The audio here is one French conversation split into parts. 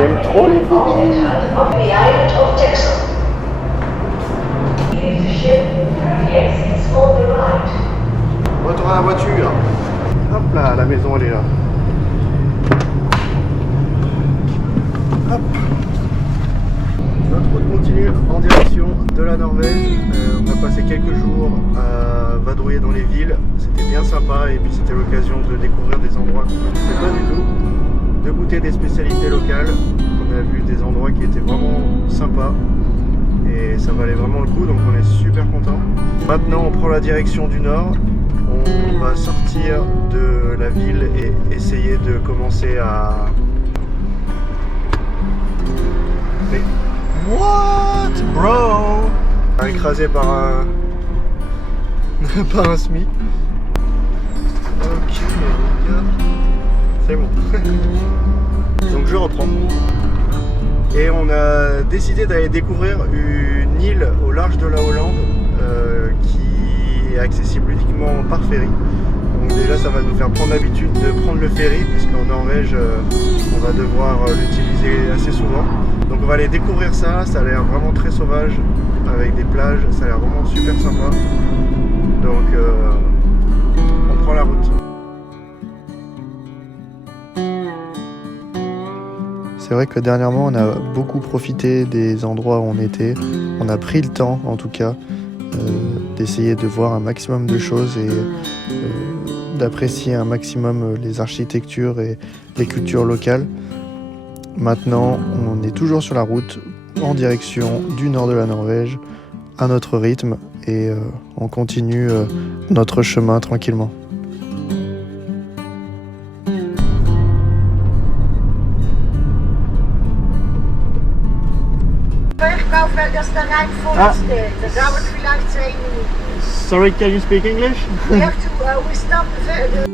J'aime trop les ferries. Retour à la voiture. Hop là, la maison elle est là. Hop. Notre route continue en direction de la Norvège. On a passé quelques jours à vadrouiller dans les villes. C'était bien sympa et puis c'était l'occasion de découvrir des endroits qu'on ne connaissait pas du tout, de goûter des spécialités locales. On a vu des endroits qui étaient vraiment sympas et ça valait vraiment le coup, donc on est super content. Maintenant on prend la direction du nord. On va sortir de la ville et essayer de commencer à... Mais... What, bro? Écrasé par un... par un SMI. Ok, les gars. C'est bon. Donc je reprends. Et on a décidé d'aller découvrir une île au large de la Hollande qui est accessible uniquement par ferry. Donc déjà ça va nous faire prendre l'habitude de prendre le ferry, puisqu'en Norvège on va devoir l'utiliser assez souvent. Donc on va aller découvrir ça, ça a l'air vraiment très sauvage, avec des plages, ça a l'air vraiment super sympa. Donc on prend la route. C'est vrai que dernièrement on a beaucoup profité des endroits où on était. On a pris le temps en tout cas d'essayer de voir un maximum de choses et d'apprécier un maximum les architectures et les cultures locales. Maintenant on est toujours sur la route en direction du nord de la Norvège à notre rythme et on continue notre chemin tranquillement. Dat is de Rijnforststeden. Daar wordt vielleicht 2 minuten. Sorry, can you speak English? We have to, we stop the...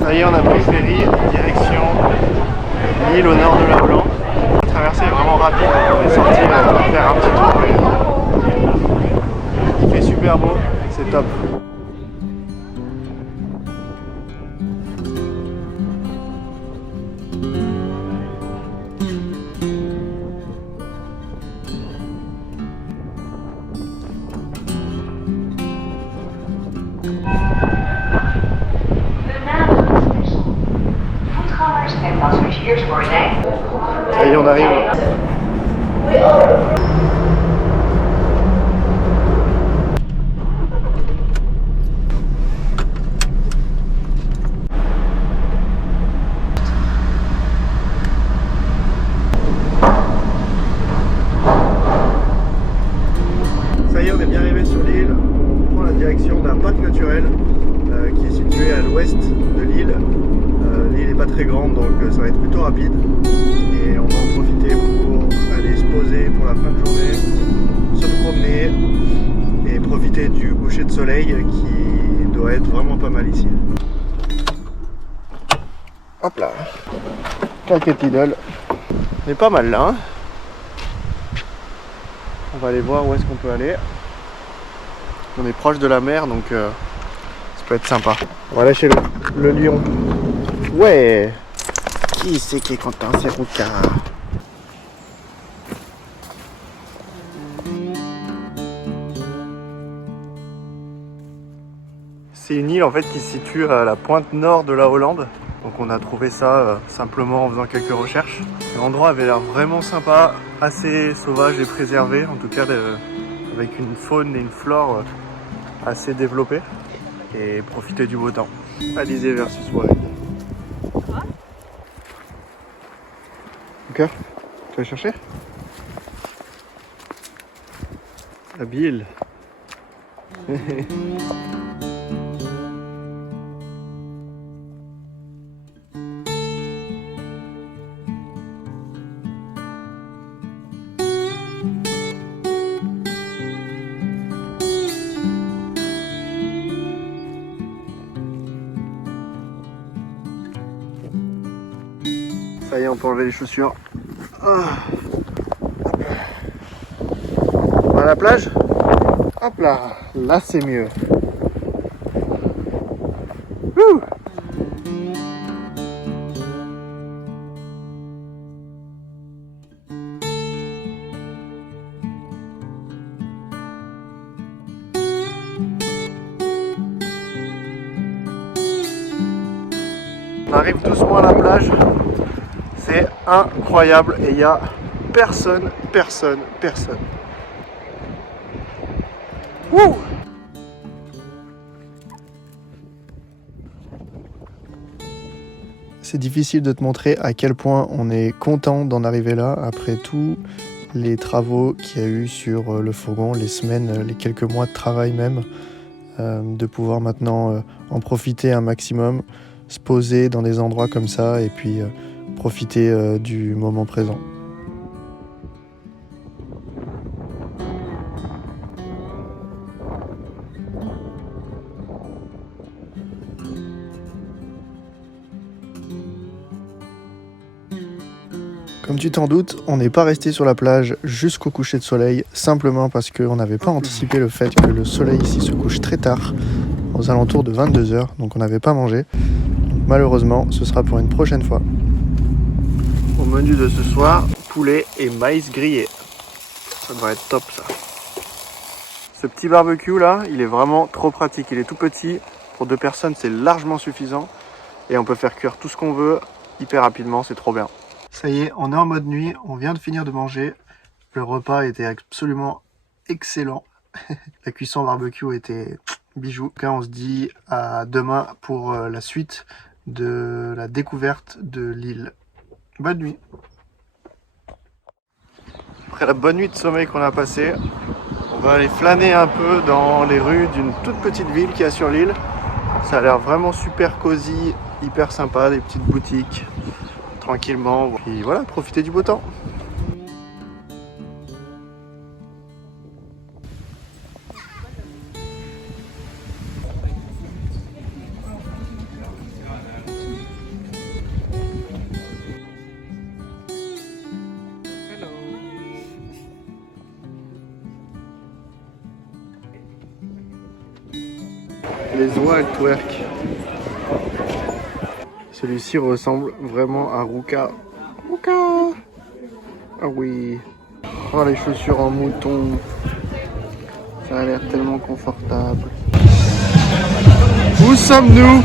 Ça y est, on a pris le ferry, direction l'île au nord de la Hollande. La traversée est vraiment rapide, on est sorti faire un petit tour. Il fait super beau, c'est top. Ça y est, on arrive. Ça y est, on est bien arrivé sur l'île. On prend la direction d'un parc naturel qui est situé à l'ouest de l'île. L'île n'est pas très grande, donc ça va être plutôt rapide. Et on va en profiter pour aller se poser pour la fin de journée, se promener et profiter du coucher de soleil qui doit être vraiment pas mal ici. Hop là, quelques idoles. On est pas mal là. Hein, on va aller voir où est-ce qu'on peut aller. On est proche de la mer, donc ça peut être sympa. On va lâcher le lion. Ouais. Qui c'est qui est content? C'est Ruka. C'est une île en fait qui se situe à la pointe nord de la Hollande. Donc on a trouvé ça simplement en faisant quelques recherches. L'endroit avait l'air vraiment sympa, assez sauvage et préservé, en tout cas avec une faune et une flore assez développées. Et profiter du beau temps. Alizé versus Wild. Ok, tu vas chercher? Habile. Ça y est, on peut enlever les chaussures. On va à la plage. Hop là, là c'est mieux. Wouh! On arrive doucement à la plage. C'est incroyable et il n'y a personne. Wouh! C'est difficile de te montrer à quel point on est content d'en arriver là après tous les travaux qu'il y a eu sur le fourgon, les semaines, les quelques mois de travail même, de pouvoir maintenant en profiter un maximum, se poser dans des endroits comme ça et puis profiter du moment présent. Comme tu t'en doutes, on n'est pas resté sur la plage jusqu'au coucher de soleil, simplement parce qu'on n'avait pas anticipé le fait que le soleil ici se couche très tard, aux alentours de 22h, donc on n'avait pas mangé. Donc, malheureusement, ce sera pour une prochaine fois. Au menu de ce soir, poulet et maïs grillé. Ça devrait être top ça. Ce petit barbecue là, il est vraiment trop pratique, il est tout petit. Pour 2 personnes, c'est largement suffisant. Et on peut faire cuire tout ce qu'on veut hyper rapidement, c'est trop bien. Ça y est, on est en mode nuit, on vient de finir de manger. Le repas était absolument excellent. La cuisson barbecue était bijou. On se dit à demain pour la suite de la découverte de l'île. Bonne nuit. Après la bonne nuit de sommeil qu'on a passée, on va aller flâner un peu dans les rues d'une toute petite ville qu'il y a sur l'île. Ça a l'air vraiment super cosy, hyper sympa, des petites boutiques. Tranquillement, et voilà, profiter du beau temps. Les oies, elles twerk. Celui-ci ressemble vraiment à Ruka. Ruka! Ah oui. Oh, les chaussures en mouton. Ça a l'air tellement confortable. Où sommes-nous?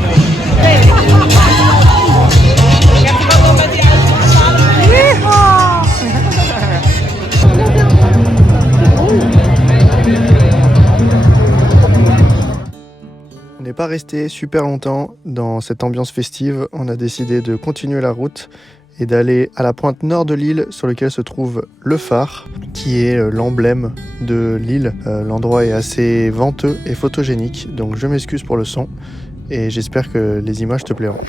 On n'est pas resté super longtemps dans cette ambiance festive. On a décidé de continuer la route et d'aller à la pointe nord de l'île sur laquelle se trouve le phare, qui est l'emblème de l'île. L'endroit est assez venteux et photogénique, donc je m'excuse pour le son et j'espère que les images te plairont.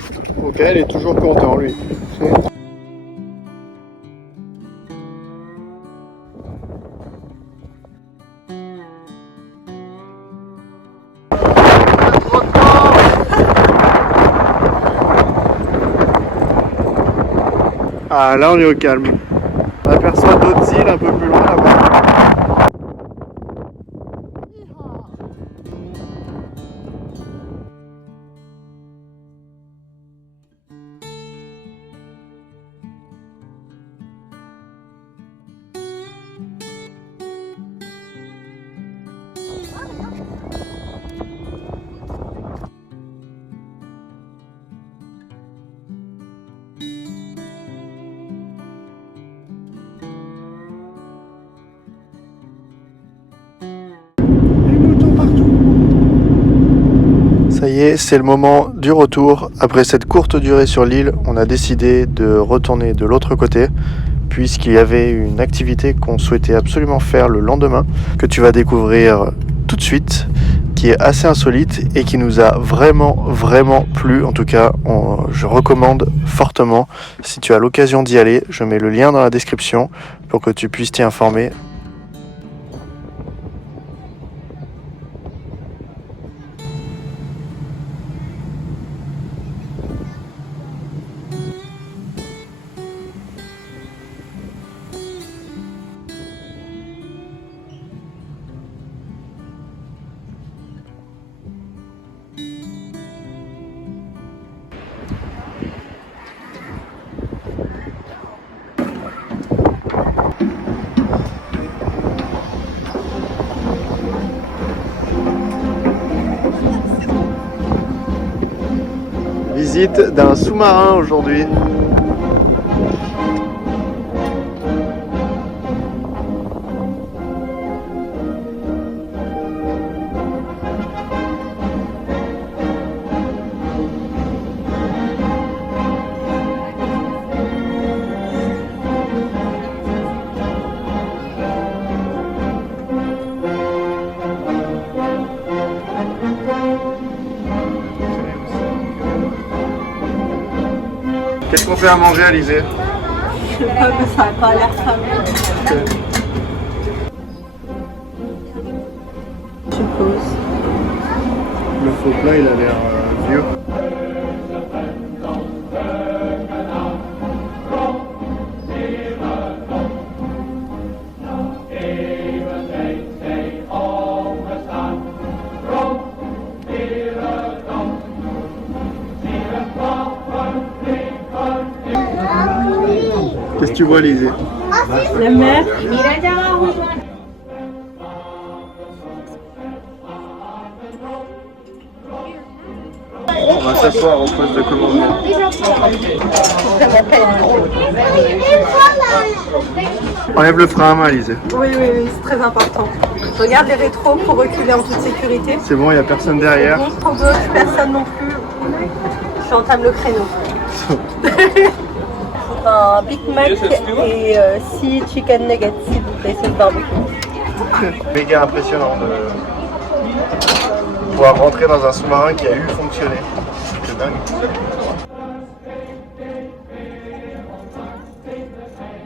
Ok, il est toujours content lui. Ah là on est au calme. On aperçoit d'autres îles un peu plus loin là-bas. Ça y est, c'est le moment du retour. Après cette courte durée sur l'île, on a décidé de retourner de l'autre côté, puisqu'il y avait une activité qu'on souhaitait absolument faire le lendemain, que tu vas découvrir tout de suite, qui est assez insolite et qui nous a vraiment plu. En tout cas, je recommande fortement. Si tu as l'occasion d'y aller, je mets le lien dans la description pour que tu puisses t'y informer. visite d'un sous-marin aujourd'hui. Qu'est-ce qu'on fait à manger, Alizé? Je sais pas, mais ça n'a pas l'air fameux. Je suppose. Le faux plat, il a l'air vieux. Qu'est-ce que tu vois, Alizé? La mer. On va s'asseoir au poste de commandement. Enlève le frein à main, Alizé. Oui, c'est très important. Je regarde les rétros pour reculer en toute sécurité. C'est bon, il n'y a personne derrière. En gauche, personne non plus. J'entame le créneau. Un Big Mac et 6 chicken nuggets, s'il vous plaît, c'est le barbecue. Méga impressionnant de pouvoir rentrer dans un sous-marin qui a eu fonctionné. C'est dingue.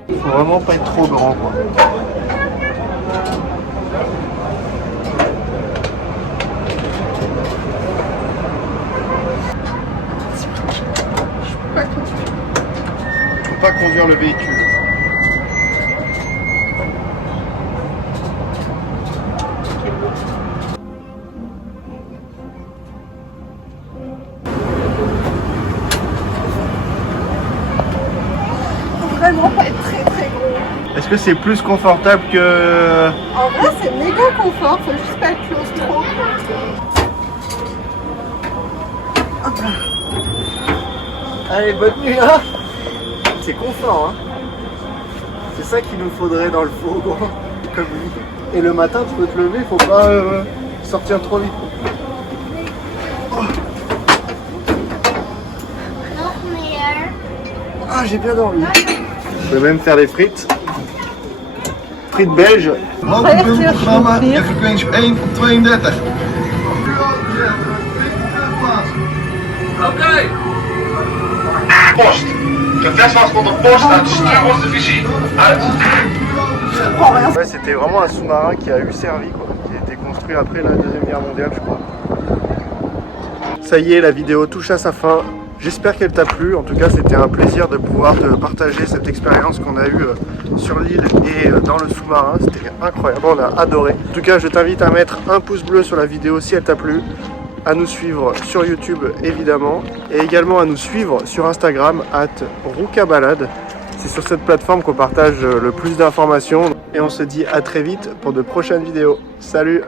Faut vraiment pas être trop grand, quoi. Je peux pas conduire le véhicule. Vraiment pas être très gros. Est-ce que c'est plus confortable que... En vrai, c'est méga confort, faut juste pas être claustro. Allez, bonne nuit, hein. C'est confort, hein. C'est ça qu'il nous faudrait dans le fourgon, comme lui. Et le matin, tu peux te lever, faut pas sortir trop vite. Ah, j'ai bien dormi. Je vais même faire des frites. Frites belges. Programma en frequentie 1 op 32. Oké. Post. De Westmaat komt op post uit de stuurborsdivisie. Uit. Ouais, c'était vraiment un sous-marin qui a eu servi, quoi. Qui a été construit après la Deuxième Guerre mondiale, je crois. Ça y est, la vidéo touche à sa fin. J'espère qu'elle t'a plu. En tout cas, c'était un plaisir de pouvoir te partager cette expérience qu'on a eue sur l'île et dans le sous-marin. C'était incroyable, on a adoré. En tout cas, je t'invite à mettre un pouce bleu sur la vidéo si elle t'a plu, à nous suivre sur YouTube évidemment, et également à nous suivre sur Instagram @roukabalade. C'est sur cette plateforme qu'on partage le plus d'informations. Et on se dit à très vite pour de prochaines vidéos. Salut!